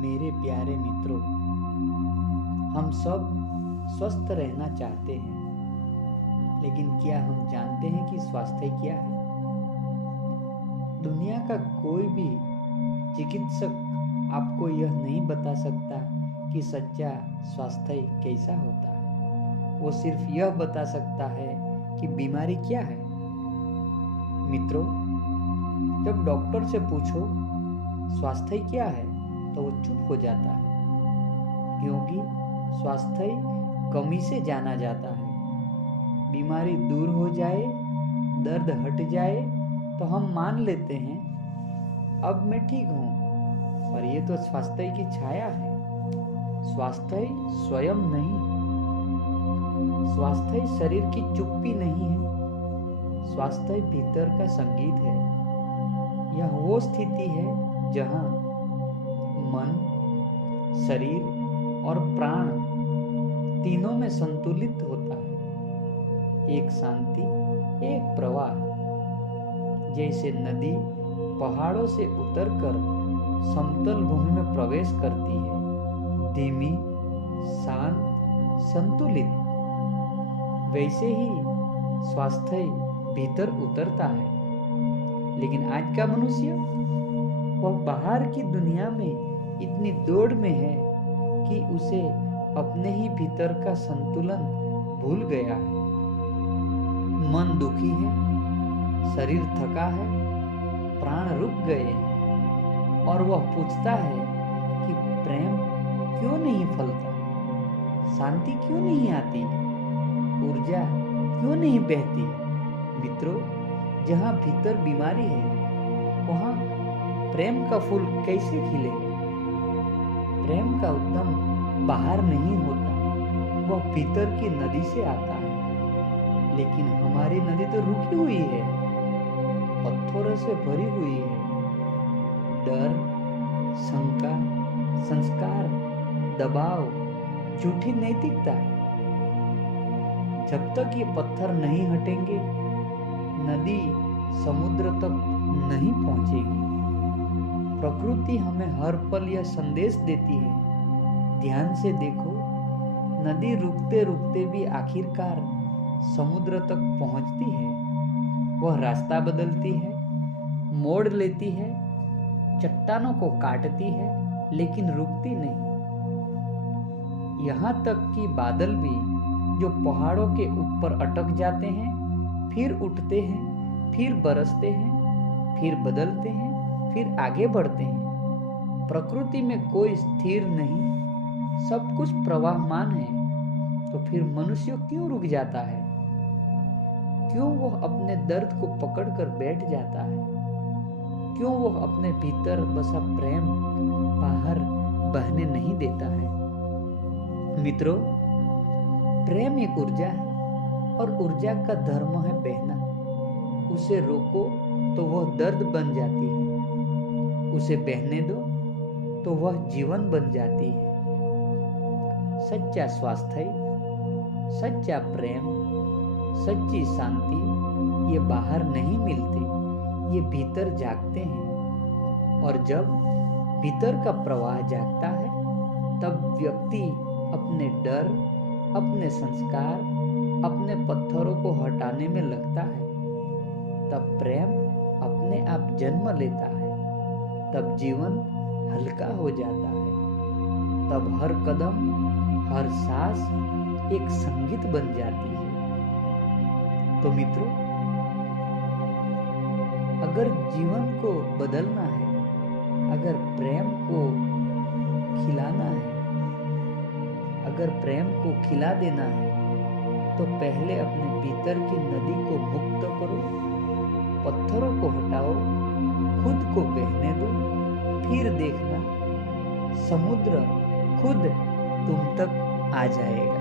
मेरे प्यारे मित्रों, हम सब स्वस्थ रहना चाहते हैं, लेकिन क्या हम जानते हैं कि स्वास्थ्य क्या है? दुनिया का कोई भी चिकित्सक आपको यह नहीं बता सकता कि सच्चा स्वास्थ्य कैसा होता है। वो सिर्फ यह बता सकता है कि बीमारी क्या है। मित्रों, जब डॉक्टर से पूछो स्वास्थ्य क्या है तो वो चुप हो जाता है, क्योंकि स्वास्थ्य कमी से जाना जाता है। बीमारी दूर हो जाए, दर्द हट जाए तो हम मान लेते हैं अब मैं ठीक हूँ, पर ये तो स्वास्थ्य की छाया है। स्वास्थ्य स्वयं नहीं, स्वास्थ्य शरीर की चुप्पी नहीं है, स्वास्थ्य भीतर का संगीत है। यह वो स्थिति है जहाँ मन, शरीर और प्राण तीनों में संतुलित होता है। एक शांति, एक प्रवाह। जैसे नदी पहाड़ों से उतरकर समतल भूमि में प्रवेश करती है, धीमी, शांत, संतुलित, वैसे ही स्वास्थ्य भीतर उतरता है। लेकिन आज का मनुष्य, वह बाहर की दुनिया में इतनी दौड़ में है कि उसे अपने ही भीतर का संतुलन भूल गया है। मन दुखी है, शरीर थका है, प्राण रुक गए हैं, और वह पूछता है कि प्रेम क्यों नहीं फलता, शांति क्यों नहीं आती, ऊर्जा क्यों नहीं बहती। मित्रों, जहाँ भीतर बीमारी है, वहाँ प्रेम का फूल कैसे खिलेगा? प्रेम का उद्गम बाहर नहीं होता, वह भीतर की नदी से आता है। लेकिन हमारी नदी तो रुकी हुई है, पत्थरों से भरी हुई है। डर, शंका, संस्कार, दबाव, झूठी नैतिकता। जब तक ये पत्थर नहीं हटेंगे, नदी समुद्र तक नहीं पहुंचेगी। प्रकृति हमें हर पल यह संदेश देती है, ध्यान से देखो, नदी रुकते रुकते भी आखिरकार समुद्र तक पहुंचती है। वह रास्ता बदलती है, मोड़ लेती है, चट्टानों को काटती है, लेकिन रुकती नहीं। यहाँ तक कि बादल भी, जो पहाड़ों के ऊपर अटक जाते हैं, फिर उठते हैं, फिर बरसते हैं, फिर बदलते हैं, फिर आगे बढ़ते हैं। प्रकृति में कोई स्थिर नहीं, सब कुछ प्रवाहमान है। तो फिर मनुष्य क्यों रुक जाता है? क्यों वह अपने दर्द को पकड़कर बैठ जाता है? क्यों वह अपने भीतर बसा प्रेम बाहर बहने नहीं देता है? मित्रों, प्रेम एक ऊर्जा है, और ऊर्जा का धर्म है बहना। उसे रोको तो वह दर्द बन जाती है, उसे बहने दो तो वह जीवन बन जाती है। सच्चा स्वास्थ्य, सच्चा प्रेम, सच्ची शांति ये बाहर नहीं मिलते, ये भीतर जागते हैं। और जब भीतर का प्रवाह जागता है, तब व्यक्ति अपने डर, अपने संस्कार, अपने पत्थरों को हटाने में लगता है। तब प्रेम अपने आप जन्म लेता है, तब जीवन हल्का हो जाता है, तब हर कदम, हर सांस एक संगीत बन जाती है। तो मित्रों, अगर जीवन को बदलना है, अगर प्रेम को खिलाना है, अगर प्रेम को खिला देना है, तो पहले अपने भीतर की नदी को मुक्त करो, पत्थरों को हटाओ, खुद को बहने दो, फिर देखना समुद्र खुद तुम तक आ जाएगा।